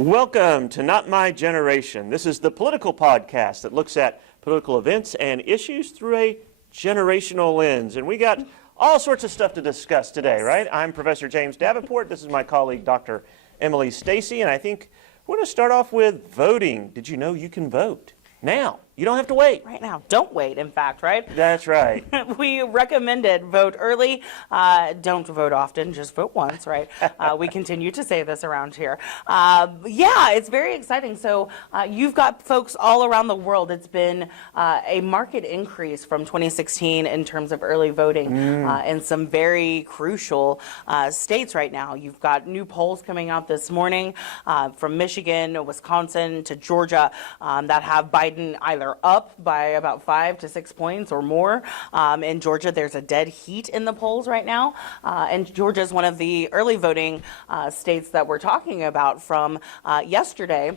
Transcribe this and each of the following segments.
Welcome to Not My Generation. This is the political podcast that looks at political events and issues through a generational lens. And we got all sorts of stuff to discuss today, right? I'm Professor James Davenport. This is my colleague, Dr. Emily Stacey. And I think we're going to start off with voting. Did you know you can vote now? You don't have to wait. Right now. Don't wait, in fact, right? That's right. We recommended vote early. Don't vote often, just vote once, right? We continue to say this around here. Yeah, it's very exciting. So you've got folks all around the world. It's been a market increase from 2016 in terms of early voting in some very crucial states right now. You've got new polls coming out this morning from Michigan, Wisconsin to Georgia that have Biden either up by about 5 to 6 points or more. In Georgia, there's a dead heat in the polls right now. And Georgia is one of the early voting states that we're talking about from yesterday.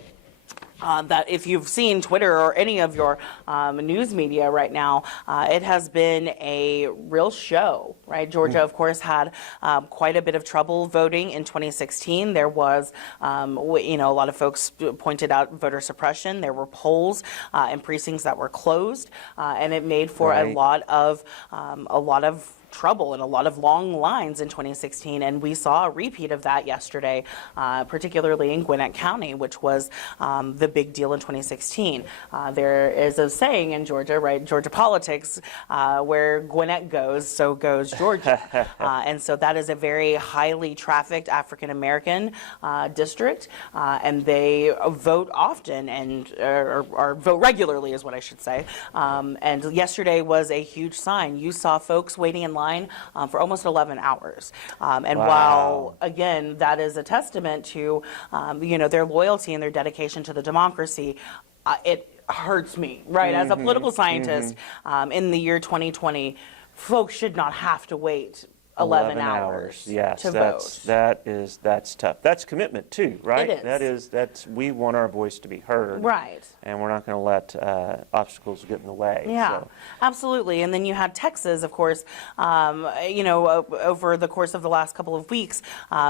That if you've seen Twitter or any of your news media right now, it has been a real show, right? Georgia, of course, had quite a bit of trouble voting in 2016. There was, a lot of folks pointed out voter suppression. There were polls in precincts that were closed, and it made for a lot of trouble and a lot of long lines in 2016, and we saw a repeat of that yesterday, particularly in Gwinnett County, which was the big deal in 2016. There is a saying in Georgia, right, Georgia politics, where Gwinnett goes, so goes Georgia. And so that is a very highly trafficked African-American district, and they vote often or vote regularly is what I should say. And yesterday was a huge sign. You saw folks waiting in line for almost 11 hours. And while, again, that is a testament to, their loyalty and their dedication to the democracy, it hurts me, right? As a political scientist in the year 2020, folks should not have to wait 11 hours yes, to vote. That's tough. That's commitment too, right? It is. We want our voice to be heard. Right. And we're not going to let obstacles get in the way. Yeah, so. Absolutely. And then you had Texas, of course, over the course of the last couple of weeks,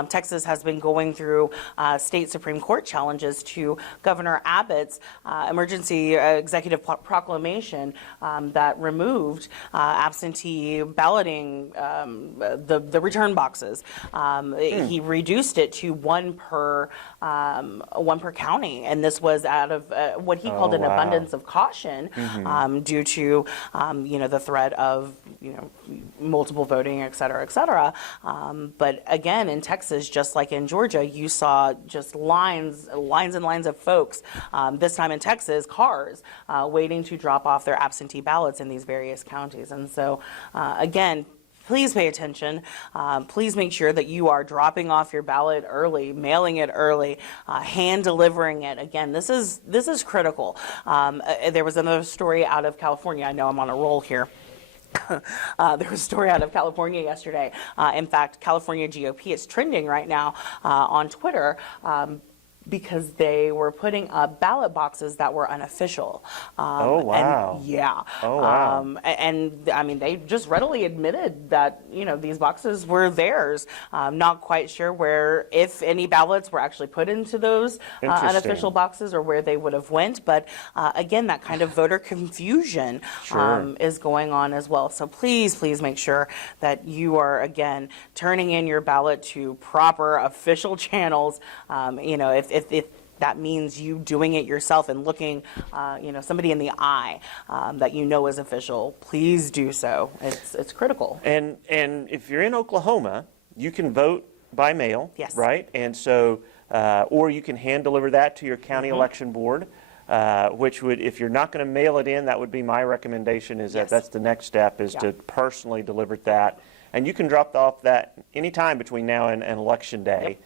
Texas has been going through state Supreme Court challenges to Governor Abbott's emergency executive proclamation that removed absentee balloting the return boxes. He reduced it to one per county, and this was out of what he called an abundance of caution due to the threat of multiple voting, et cetera, et cetera. But again, in Texas, just like in Georgia, you saw just lines and lines of folks. This time in Texas, cars waiting to drop off their absentee ballots in these various counties, and so again. Please pay attention. Please make sure that you are dropping off your ballot early, mailing it early, hand delivering it. Again, this is critical. There was another story out of California. I know I'm on a roll here. There was a story out of California yesterday. In fact, California GOP is trending right now on Twitter. Because they were putting up ballot boxes that were unofficial. Oh, wow. And I mean, they just readily admitted that, these boxes were theirs. Not quite sure if any ballots were actually put into those unofficial boxes or where they would have went. But again, that kind of voter confusion is going on as well. So please make sure that you are, again, turning in your ballot to proper official channels. If that means you doing it yourself and looking, somebody in the eye that is official, please do so. It's critical. And if you're in Oklahoma, you can vote by mail, right? And so, or you can hand deliver that to your county election board, which would, if you're not going to mail it in, that would be my recommendation. That's the next step is to personally deliver that, and you can drop off that anytime between now and election day.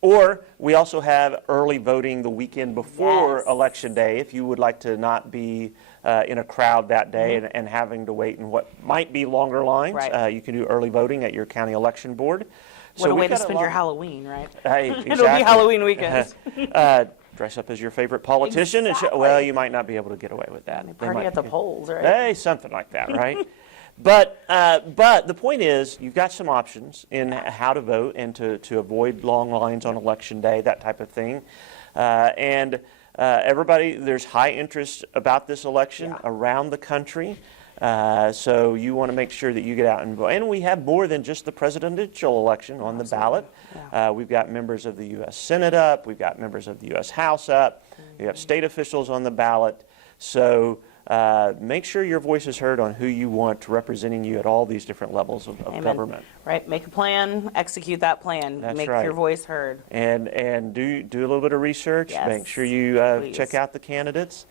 Or we also have early voting the weekend before Election Day if you would like to not be in a crowd that day and having to wait in what might be longer lines. You can do early voting at your county election board. What a way to spend your Halloween, right? Hey, exactly. It'll be Halloween weekend. Dress up as your favorite politician. And well, you might not be able to get away with that. Party at the polls, right? Hey, something like that, right? But the point is, you've got some options in how to vote and to avoid long lines on election day, that type of thing. Everybody, there's high interest about this election around the country. So you want to make sure that you get out and vote. And we have more than just the presidential election on the ballot. We've got members of the U.S. Senate up. We've got members of the U.S. House up. We have state officials on the ballot. So make sure your voice is heard on who you want representing you at all these different levels of government. Right. Make a plan, execute that plan. That's make right. your voice heard. And do a little bit of research. Yes, make sure you check out the candidates.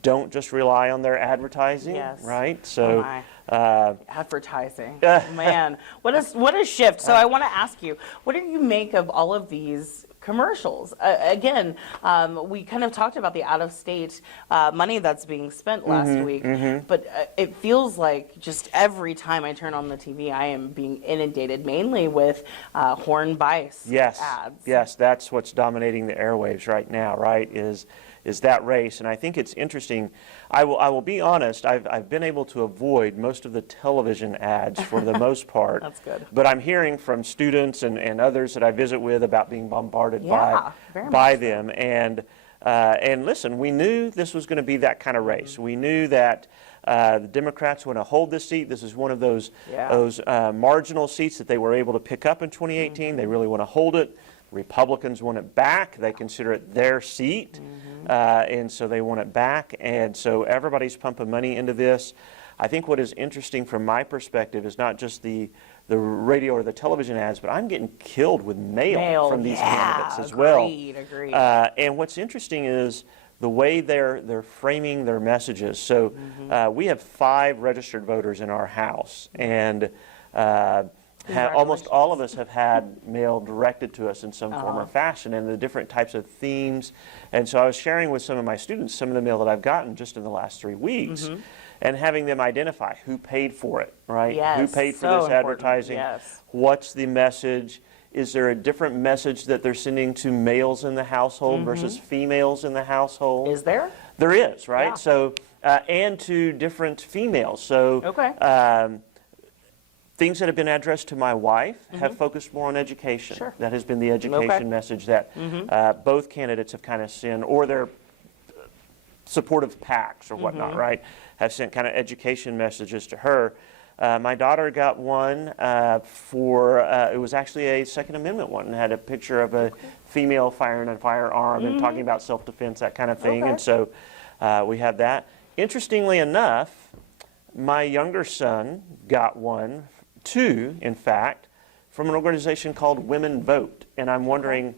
Don't just rely on their advertising, right? So, advertising, man, what a shift. So I want to ask you, what do you make of all of these commercials? Again, we kind of talked about the out-of-state money that's being spent last week, but it feels like just every time I turn on the TV, I am being inundated mainly with Horn Bice ads. Yes, that's what's dominating the airwaves right now, right? Is that race. And I think it's interesting. I will be honest, I've been able to avoid most of the television ads for the most part. That's good. But I'm hearing from students and others that I visit with about being bombarded by them. And listen, we knew this was going to be that kind of race. We knew that the Democrats want to hold this seat. This is one of those marginal seats that they were able to pick up in 2018. They really want to hold it. Republicans want it back. They consider it their seat, and so they want it back. And so everybody's pumping money into this. I think what is interesting from my perspective is not just the radio or the television ads, but I'm getting killed with mail from these candidates as well. Agreed. And what's interesting is the way they're framing their messages. So we have 5 registered voters in our house, and almost all of us have had mail directed to us in some form or fashion, and the different types of themes. And so I was sharing with some of my students some of the mail that I've gotten just in the last 3 weeks, and having them identify who paid for it, right? Who paid for this advertising? What's the message? Is there a different message that they're sending to males in the household versus females in the household? Is there? There is, right? So, and to different females. So, things that have been addressed to my wife have focused more on education. That has been the education message that both candidates have kind of sent, or their supportive PACs or whatnot, right, have sent kind of education messages to her. My daughter got one it was actually a Second Amendment one, and had a picture of a female firing a firearm and talking about self-defense, that kind of thing. And so we have that. Interestingly enough, my younger son got one, 2, in fact, from an organization called Women Vote. And I'm wondering,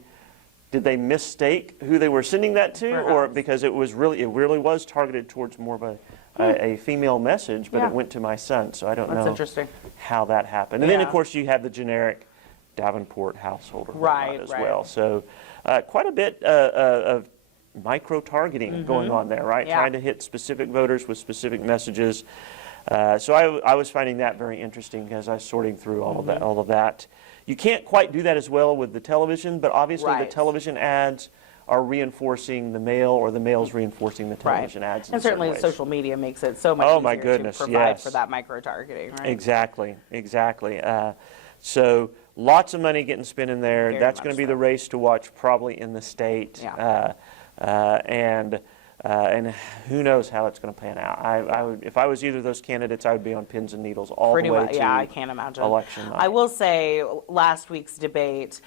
did they mistake who they were sending that to? Perhaps. Or because it really was targeted towards more of a female message, but it went to my son. So I don't know how that happened. And then, of course, you have the generic Davenport household as well. So quite a bit of micro-targeting going on there, right? Trying to hit specific voters with specific messages. So I was finding that very interesting as I was sorting through all of that. You can't quite do that as well with the television, but obviously the television ads are reinforcing the mail, or the mail's reinforcing the television ads. And certainly social media makes it so much easier to provide for that micro-targeting, right? Exactly. So lots of money getting spent in there. Very That's going to be the race to watch probably in the state. And who knows how it's going to pan out. I would, if I was either of those candidates, I would be on pins and needles all the way to I can't imagine. Election night. I will say last week's debate,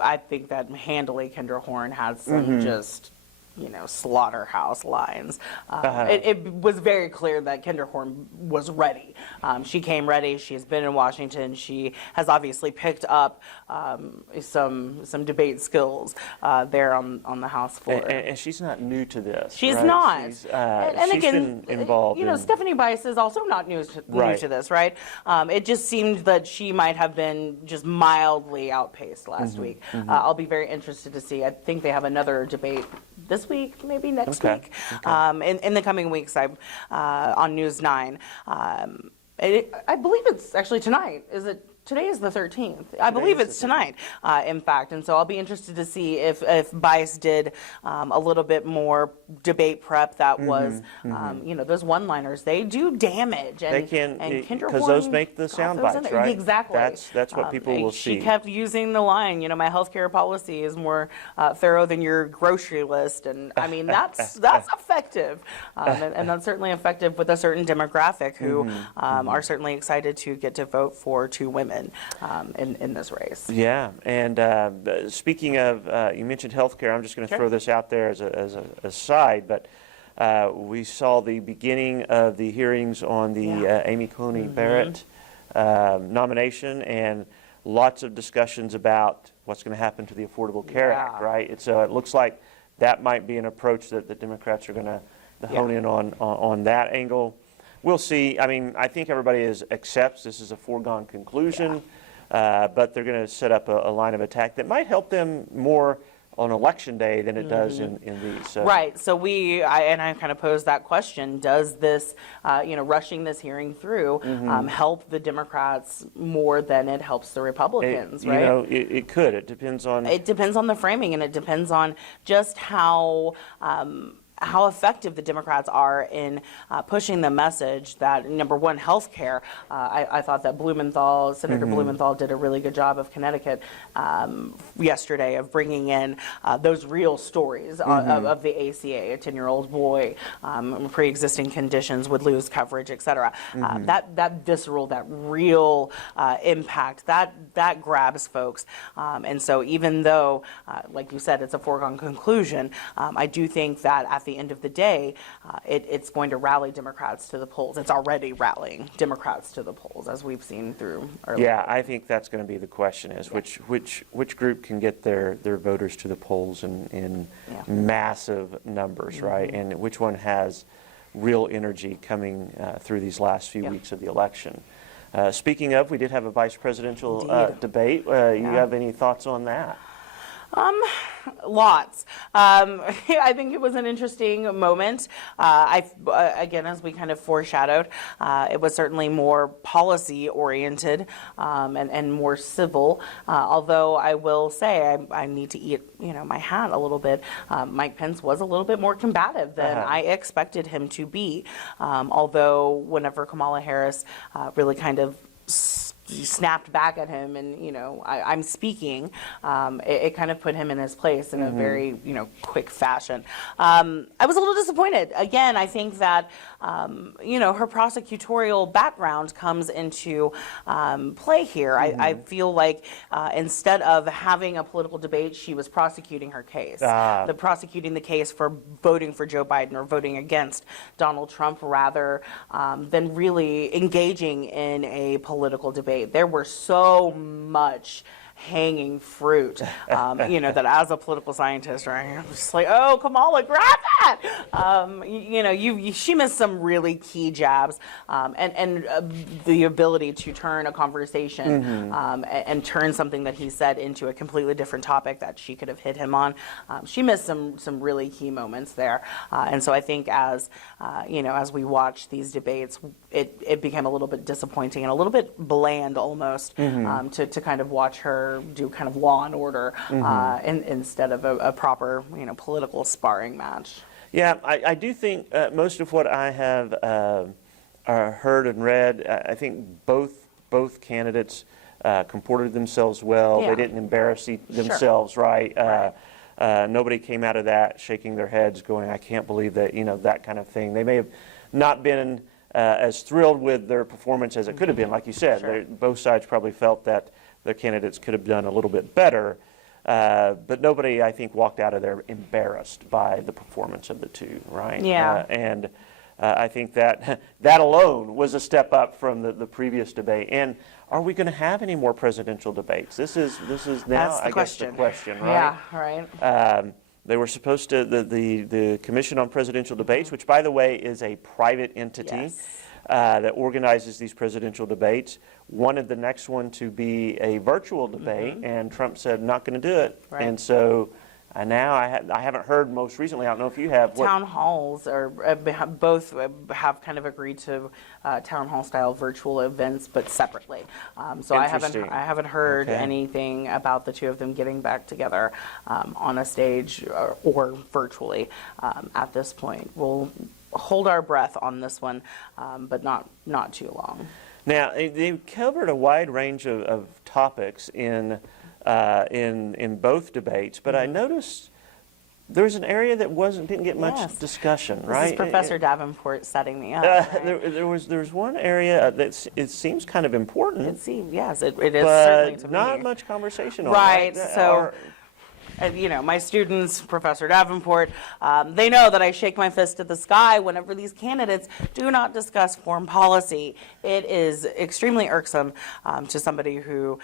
I think that handily Kendra Horn had some just slaughterhouse lines. It was very clear that Kendra Horn was ready. She came ready. She's been in Washington. She has obviously picked up some debate skills there on the House floor. And she's not new to this. She's right? not. She's Again, been involved. Stephanie Bice is also not new to this, right? It just seemed that she might have been just mildly outpaced last week. I'll be very interested to see. I think they have another debate this week, maybe next week. In the coming weeks, on News 9. I believe it's actually tonight. Is it Today is the 13th. I believe it's tonight, in fact. And so I'll be interested to see if Bice did a little bit more debate prep that was, you know, those one-liners, they do damage. And, They can, Kinder because Horn those make the got sound those in bites, there. right? Exactly. That's what people will see. She kept using the line, you know, my healthcare policy is more thorough than your grocery list. And I mean, that's effective. And that's certainly effective with a certain demographic who are certainly excited to get to vote for 2 women in this race. Yeah, and speaking of, you mentioned healthcare. I'm just going to throw this out there as a aside, but we saw the beginning of the hearings on the Amy Coney Barrett nomination, and lots of discussions about what's going to happen to the Affordable Care Act, right? And so it looks like that might be an approach that the Democrats are going to hone in on that angle. We'll see. I mean, I think everybody accepts this is a foregone conclusion, but they're going to set up a line of attack that might help them more on election day than it does in these. So. Right. So I kind of posed that question: does this, you know, rushing this hearing through help the Democrats more than it helps the Republicans? You know, it could. It depends on. It depends on the framing, and it depends on just how effective the Democrats are in pushing the message that, number one, health care. I thought that Senator Blumenthal did a really good job of Connecticut yesterday of bringing in those real stories of the ACA. A 10-year-old boy, pre-existing conditions would lose coverage, et cetera. That visceral, that real impact, that grabs folks. And so even though, like you said, it's a foregone conclusion, I do think that at the end of the day, it's going to rally Democrats to the polls. It's already rallying Democrats to the polls, as we've seen through earlier. Yeah, I think that's going to be the question: is which group can get their voters to the polls in massive numbers, right? And which one has real energy coming through these last few weeks of the election? Speaking of, we did have a vice presidential debate. You have any thoughts on that? Lots. I think it was an interesting moment. Again, as we kind of foreshadowed, it was certainly more policy oriented and more civil. Although I will say I need to eat, you know, my hat a little bit. Mike Pence was a little bit more combative than I expected him to be. Although whenever Kamala Harris really kind of snapped back at him and, you know, I'm speaking, it kind of put him in his place in a very, you know, quick fashion. I was a little disappointed. Again, I think that, you know, her prosecutorial background comes into play here. I feel like instead of having a political debate, she was prosecuting her case. Prosecuting the case for voting for Joe Biden or voting against Donald Trump rather than really engaging in a political debate. There were so much hanging fruit, you know, that as a political scientist, right, I'm just like, oh, Kamala, grab that! You know, she missed some really key jabs, and the ability to turn a conversation and turn something that he said into a completely different topic that she could have hit him on. She missed some really key moments there, and so I think as you know, as we watch these debates, it became a little bit disappointing and a little bit bland almost to kind of watch her do kind of Law and Order instead of a proper, you know, political sparring match. Yeah, I do think most of what I have heard and read, I think both candidates comported themselves well. They didn't embarrass themselves, right? Nobody came out of that shaking their heads going, I can't believe that, you know, that kind of thing. They may have not been as thrilled with their performance as it could have been. Like you said, both sides probably felt that their candidates could have done a little bit better, but nobody, I think, walked out of there embarrassed by the performance of the two, right? Yeah. And I think that that alone was a step up from the previous debate. And are we going to have any more presidential debates? This is now, I guess, the question, right? Yeah, right. They were supposed to, the Commission on Presidential Debates, which, by the way, is a private entity that organizes these presidential debates, wanted the next one to be a virtual debate, and Trump said, not going to do it. Right. And so now I haven't heard most recently, I don't know if you have. Town halls are both have kind of agreed to town hall style virtual events, but separately. So I haven't heard anything about the two of them getting back together on a stage or virtually at this point. We'll hold our breath on this one, but not too long. Now, they covered a wide range of topics in both debates, but I noticed there's an area that didn't get much discussion, right? This is Professor Davenport setting me up. Right? There was one area that it seems kind of important. It seems, yes, it is certainly to but me. not much conversation on right. Right? So. My students, Professor Davenport, they know that I shake my fist at the sky whenever these candidates do not discuss foreign policy. It is extremely irksome to somebody who,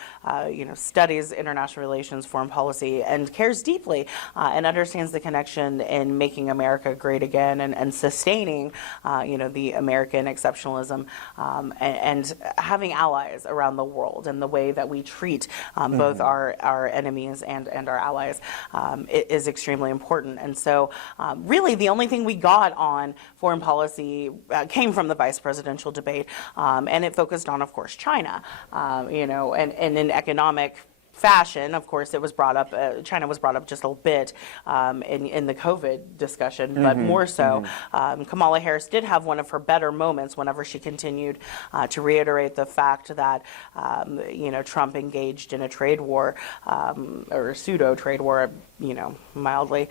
studies international relations, foreign policy, and cares deeply and understands the connection in making America great again and sustaining, the American exceptionalism and having allies around the world and the way that we treat both our enemies and our allies. It is extremely important. And so really the only thing we got on foreign policy came from the vice presidential debate, and it focused on, of course, China, and in economic fashion, of course, it was brought up. China was brought up just a bit in the COVID discussion, but more so, Kamala Harris did have one of her better moments whenever she continued to reiterate the fact that Trump engaged in a trade war or a pseudo trade war, mildly,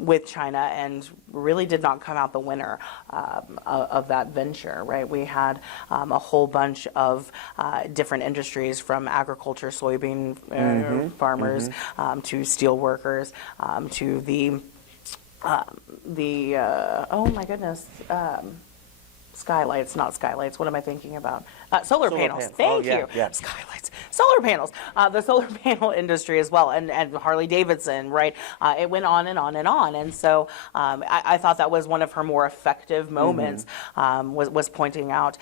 with China, and really did not come out the winner of that venture. Right? We had a whole bunch of different industries, from agriculture, soybean farmers, to steel workers, to the oh my goodness, skylights, not skylights. What am I thinking about? Solar panels. Thank you. Yeah. Skylights. Solar panels. The solar panel industry as well, and Harley Davidson, right? It went on and on and on. And so I thought that was one of her more effective moments, was pointing out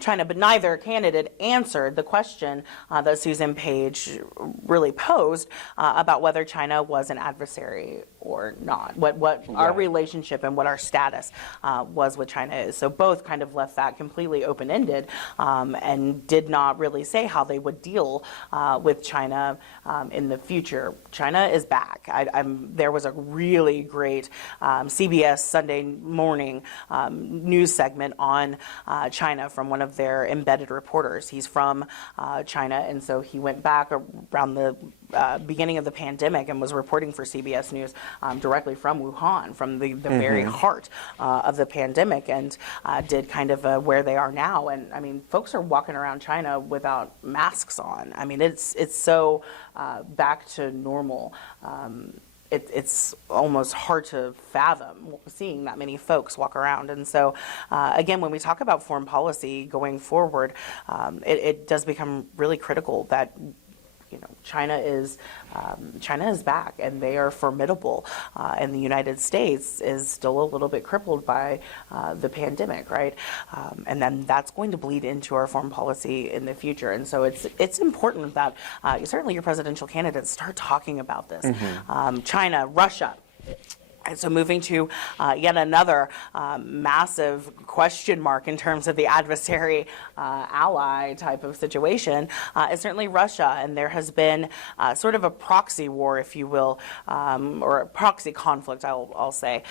China. But neither candidate answered the question that Susan Page really posed about whether China was an adversary or not, what our relationship and what our status was with China is. So both kind of left that completely open-ended, and did not really say how they would deal with China in the future. China is back. There was a really great CBS Sunday morning news segment on China from one of their embedded reporters. He's from China, and so he went back around the beginning of the pandemic and was reporting for CBS News directly from Wuhan, from the very heart of the pandemic, and did kind of where they are now. And I mean, folks are walking around China without masks on. I mean, it's so back to normal. It's almost hard to fathom seeing that many folks walk around. And so, again, when we talk about foreign policy going forward, it does become really critical that China is back, and they are formidable, and the United States is still a little bit crippled by the pandemic, right? And then that's going to bleed into our foreign policy in the future. And so it's important that certainly your presidential candidates start talking about this. China, Russia. And so moving to yet another massive question mark in terms of the adversary ally type of situation is certainly Russia. And there has been sort of a proxy war, if you will, or a proxy conflict, I'll say,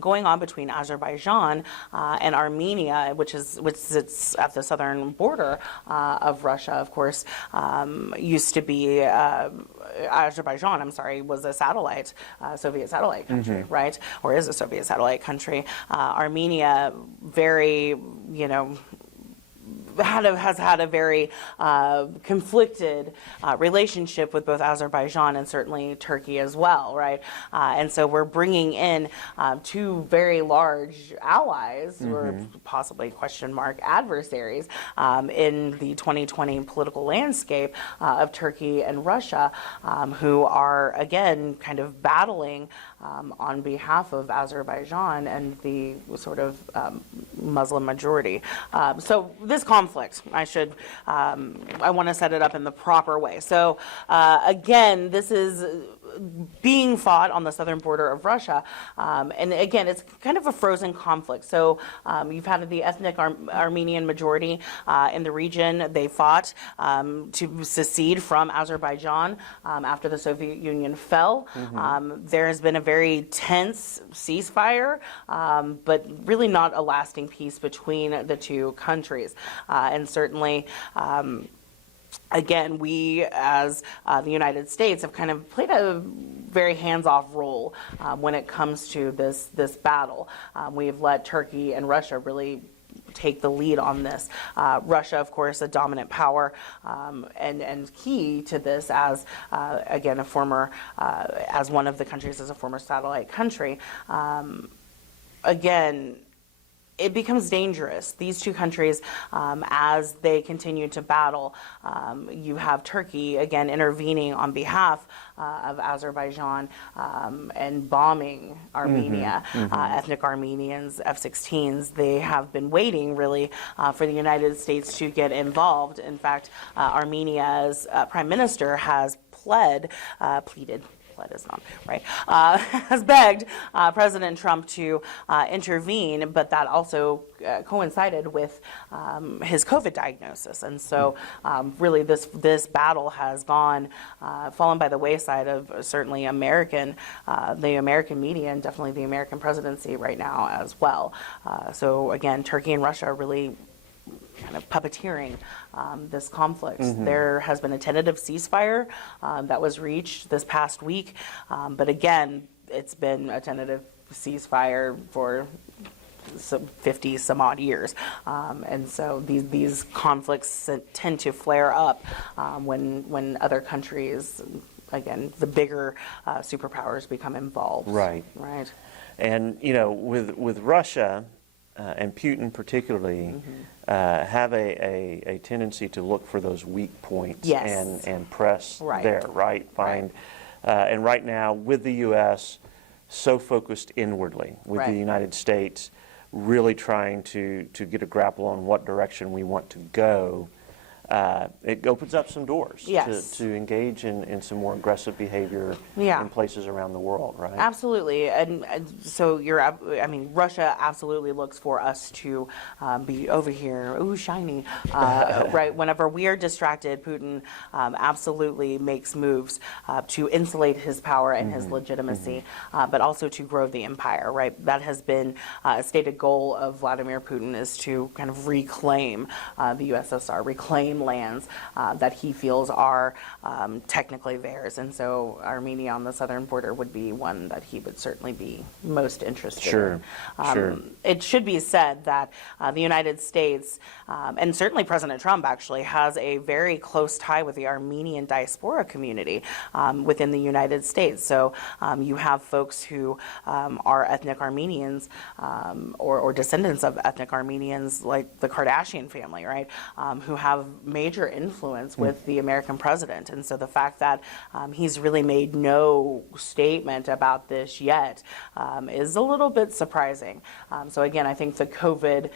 going on between Azerbaijan and Armenia, which sits at the southern border of Russia. Of course, used to be Azerbaijan, was a Soviet satellite country, right? Or is a Soviet satellite country. Armenia, very, has had a very conflicted relationship with both Azerbaijan and certainly Turkey as well, right? And so we're bringing in two very large allies, or possibly question mark adversaries, in the 2020 political landscape of Turkey and Russia, who are, again, kind of battling on behalf of Azerbaijan and the sort of Muslim majority. So this conflict, I want to set it up in the proper way. So again, this is being fought on the southern border of Russia. And again, it's kind of a frozen conflict. So you've had the ethnic Armenian majority in the region. They fought to secede from Azerbaijan after the Soviet Union fell. There has been a very tense ceasefire, but really not a lasting peace between the two countries. And certainly, again, we as the United States have kind of played a very hands-off role when it comes to this battle. We've let Turkey and Russia really take the lead on this. Russia, of course, a dominant power, and key to this as, again, a former, as one of the countries as a former satellite country. Again, it becomes dangerous. These two countries, as they continue to battle, you have Turkey, again, intervening on behalf of Azerbaijan and bombing Armenia. Ethnic Armenians, F-16s, they have been waiting, really, for the United States to get involved. In fact, Armenia's prime minister has pleaded is not right, has begged President Trump to intervene, but that also coincided with his COVID diagnosis. And so really this battle has fallen by the wayside of certainly the American media and definitely the American presidency right now as well. So again, Turkey and Russia are really kind of puppeteering this conflict. There has been a tentative ceasefire that was reached this past week, but again, it's been a tentative ceasefire for some 50 some odd years, and so these conflicts tend to flare up when other countries, again, the bigger superpowers become involved. Right. And with Russia. And Putin particularly have a tendency to look for those weak points and press there, right? And right now with the U.S. so focused inwardly, with the United States really trying to get a grapple on what direction we want to go, it opens up some doors to engage in some more aggressive behavior in places around the world, right? Absolutely. And so Russia absolutely looks for us to be over here, ooh, shiny, right? Whenever we are distracted, Putin absolutely makes moves to insulate his power and his legitimacy, but also to grow the empire, right? That has been a stated goal of Vladimir Putin, is to kind of reclaim the USSR, reclaim lands that he feels are technically theirs. And so Armenia on the southern border would be one that he would certainly be most interested in. Sure. It should be said that the United States, and certainly President Trump actually, has a very close tie with the Armenian diaspora community within the United States. So you have folks who are ethnic Armenians or descendants of ethnic Armenians, like the Kardashian family, right, who have major influence with the American president. And so the fact that he's really made no statement about this yet is a little bit surprising. So again, I think the COVID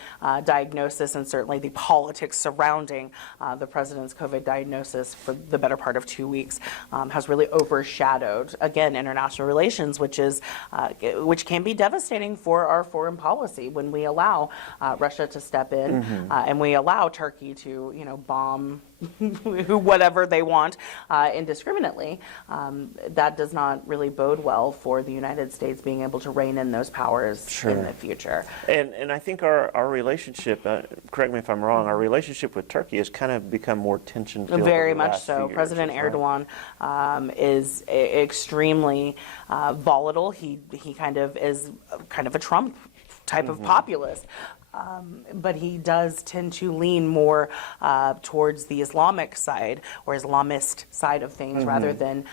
diagnosis and certainly the politics surrounding the president's COVID diagnosis for the better part of 2 weeks has really overshadowed, again, international relations, which can be devastating for our foreign policy when we allow Russia to step in and we allow Turkey to, bomb whatever they want indiscriminately. That does not really bode well for the United States being able to rein in those powers in the future. And I think our relationship, correct me if I'm wrong, our relationship with Turkey has kind of become more tension-filled. Very much so. President Erdogan is extremely volatile. He kind of is a Trump type of populist. But he does tend to lean more towards the Islamic side or Islamist side of things rather than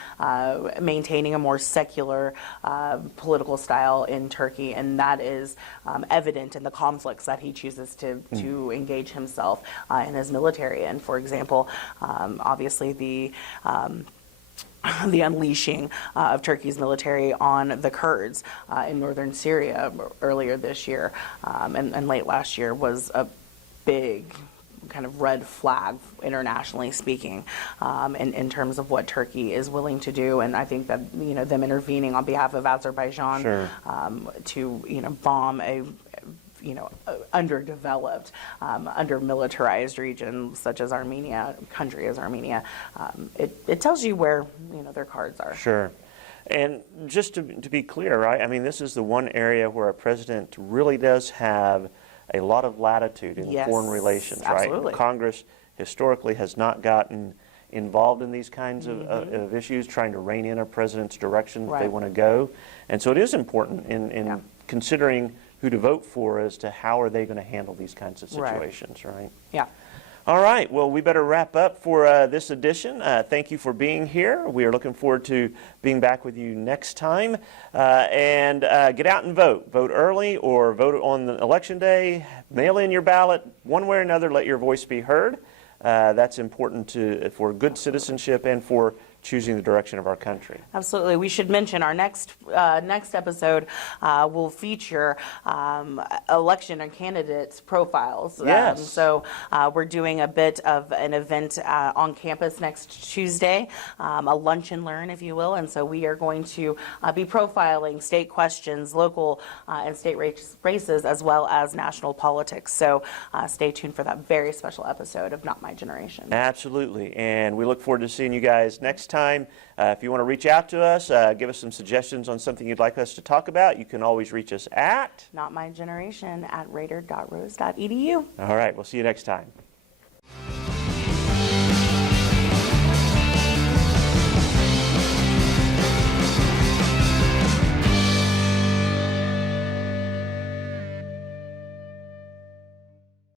maintaining a more secular political style in Turkey. And that is evident in the conflicts that he chooses to engage himself in his military. And for example, obviously the unleashing of Turkey's military on the Kurds in northern Syria earlier this year and late last year was a big kind of red flag internationally speaking, in terms of what Turkey is willing to do. And I think that, them intervening on behalf of Azerbaijan Sure. To, bomb a underdeveloped, under-militarized region such as Armenia, it tells you where, their cards are. Sure. And just to be clear, right, I mean, this is the one area where a president really does have a lot of latitude in Yes, foreign relations, absolutely. right? Congress historically has not gotten involved in these kinds of issues, trying to rein in a president's direction that they Right. want to go. And so it is important in considering who to vote for as to how are they going to handle these kinds of Right. situations, right? Yeah. All right, well, we better wrap up for this edition. Thank you for being here. We are looking forward to being back with you next time. And get out and vote. Vote early or vote on the election day. Mail in your ballot. One way or another, let your voice be heard. That's important for good citizenship and for choosing the direction of our country. Absolutely. We should mention our next episode will feature election and candidates profiles. Yes. So we're doing a bit of an event on campus next Tuesday, a lunch and learn, if you will. And so we are going to be profiling state questions, local and state races, as well as national politics. So stay tuned for that very special episode of Not My Generation. Absolutely. And we look forward to seeing you guys next time. If you want to reach out to us, give us some suggestions on something you'd like us to talk about, you can always reach us at notmygeneration@raider.rose.edu. All right, we'll see you next time.